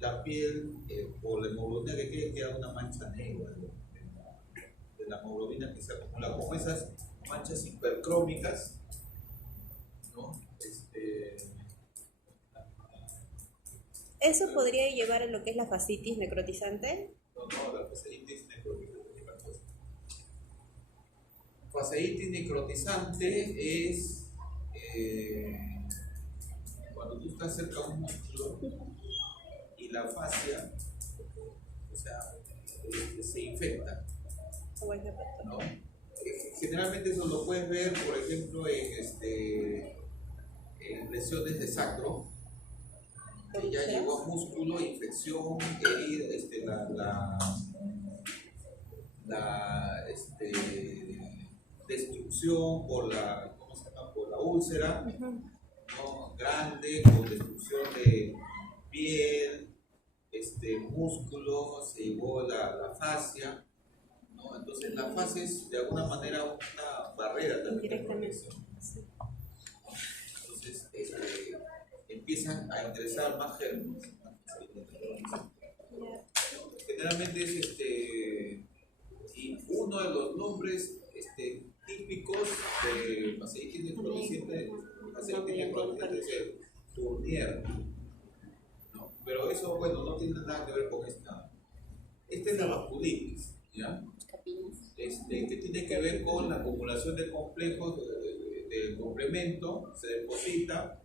la piel por la hemoglobina que queda una mancha negra de la hemoglobina que se acumula, como esas manchas hipercrómicas, ¿no? ¿Eso podría llevar a lo que es la fascitis necrotizante? No, la fasciitis necrotizante es otra cosa. Fasciitis necrotizante es cuando tú estás cerca de un músculo y la fascia, o sea, se infecta, ¿no? Generalmente eso lo puedes ver, por ejemplo, en lesiones de sacro, que ya llegó a músculo, infección, herida, destrucción por la, ¿cómo se llama? Por la úlcera, ¿no? Grande, con destrucción de piel, músculo, se llevó la fascia, ¿no? Entonces la fascia es de alguna manera una barrera también de protección. Entonces empiezan a ingresar más gérmenes. Generalmente es y uno de los nombres típicos de fasciitis necrotizante es el Tournier, ¿no? Pero eso, bueno, no tiene nada que ver con esta. Esta es la vasculitis, ¿ya? Que tiene que ver con la acumulación de complejos del complemento, se deposita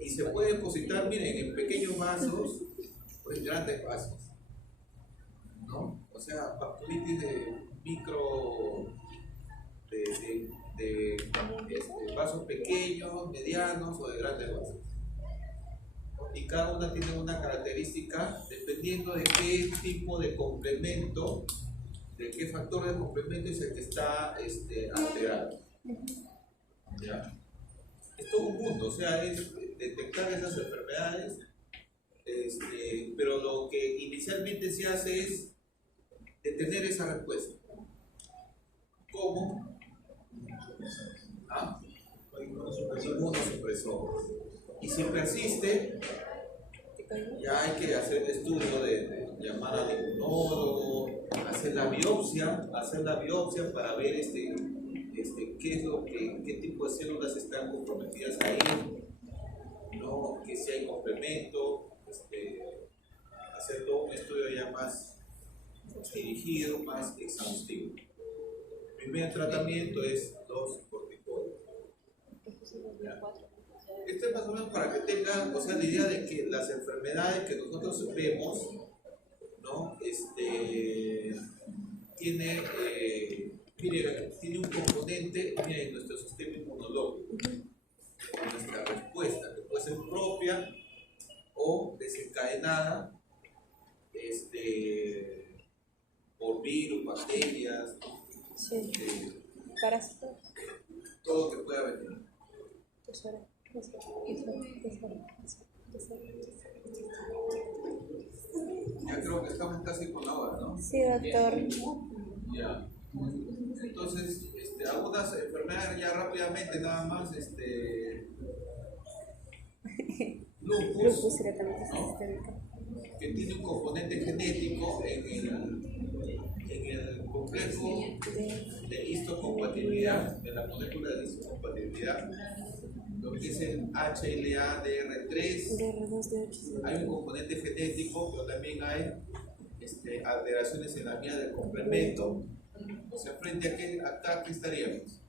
y se puede depositar, miren, en pequeños vasos o en grandes vasos, ¿no? O sea, vasculitis de micro, de vasos pequeños, medianos o de grandes vasos. Y cada una tiene una característica dependiendo de qué tipo de complemento de qué factor de complemento es el que está alterado. ¿Ya? Es todo un mundo, o sea, es detectar esas enfermedades, pero lo que inicialmente se hace es detener esa respuesta. ¿Cómo? Inmunosupresor. Y si persiste, ya hay que hacer el estudio de llamar al inmunólogo, hacer la biopsia para ver qué es lo que, qué tipo de células están comprometidas ahí, ¿no? Que si hay complemento, hacer todo un estudio ya más dirigido, más exhaustivo. El primer tratamiento es los corticoides. Esto es más o menos para que tengan, o sea, la idea de que las enfermedades que nosotros vemos, ¿no? Tiene un componente, en nuestro sistema inmunológico, nuestra respuesta, que puede ser propia o desencadenada por virus, bacterias, Sí. Parásitos. todo lo que pueda venir. Ya creo que estamos casi con la hora, ¿no? Sí, doctor. Ya. Entonces, algunas enfermedades ya rápidamente, nada más, lupus, Lupus directamente ¿no? sistémico. Que tiene un componente genético en el complejo de histocompatibilidad, de la molécula de histocompatibilidad, lo que es el HLA-DR3. DR2, Hay un componente genético, pero también hay alteraciones en la vía del complemento. O sea, frente a acá, ¿qué estaríamos?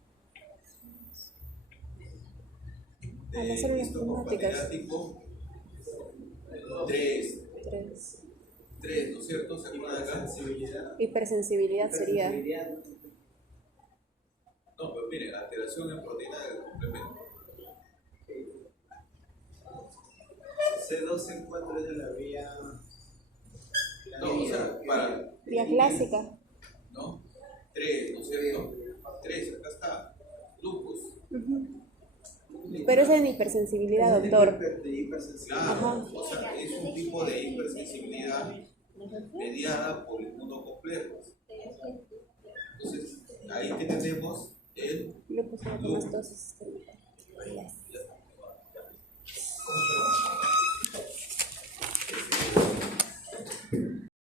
A las células histocompatibilidad tipo 3, ¿no es cierto? ¿Se acuerdan acá? hipersensibilidad sería. No, pero miren, alteración en proteína del complemento. C2 se encuentra de la vía. No, o sea, para. Vía clásica. ¿No? 3, ¿no es cierto? 3, acá está. Lupus. Pero es en hipersensibilidad, doctor. Claro, o sea, es un tipo de hipersensibilidad mediada por inmunocomplejos. Entonces, ahí que tenemos el Lupus ertematoso sistémico.